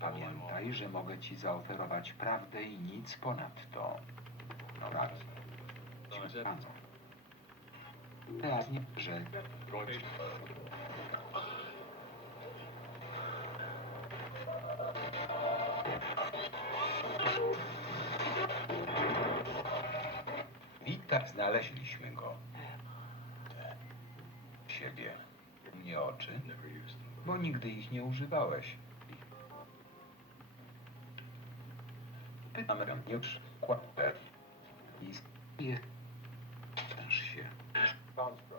Pamiętaj, że mogę ci zaoferować prawdę i nic ponadto. No raz. Bardzo. Teraz nie, że Witam, znaleźliśmy go. Siebie. Nie oczy, bo nigdy ich nie używałeś. Już. I Cięż się.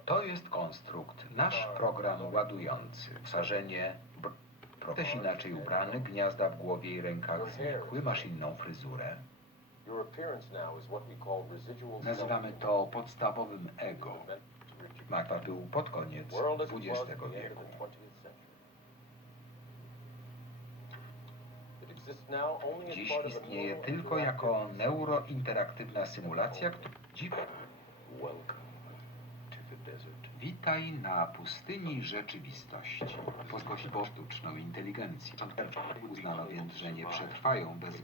To jest konstrukt, nasz program ładujący. Wsażenie, też inaczej ubrany, gniazda w głowie i rękach znikły, masz inną fryzurę. Nazywamy to podstawowym ego. Magma był pod koniec XX wieku. Dziś istnieje tylko jako neurointeraktywna symulacja, która... Witaj na pustyni rzeczywistości. Poskośniło sztuczną inteligencję. Uznano więc, że nie przetrwają bez.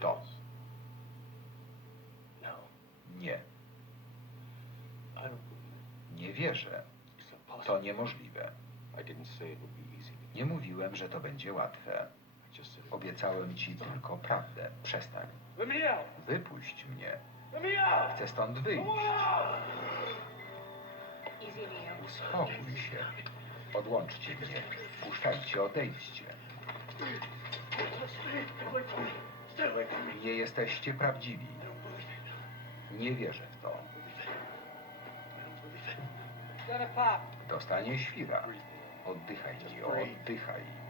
To. No, Nie. Nie wierzę. To niemożliwe. Nie mówiłem, że to będzie łatwe. Obiecałem ci tylko prawdę. Przestań. Wypuść mnie. Chcę stąd wyjść. Uspokój się. Odłączcie mnie. Puszczajcie, me. Nie jesteście prawdziwi. Nie wierzę w to. Dostanie świra. Oddychaj, oddychaj.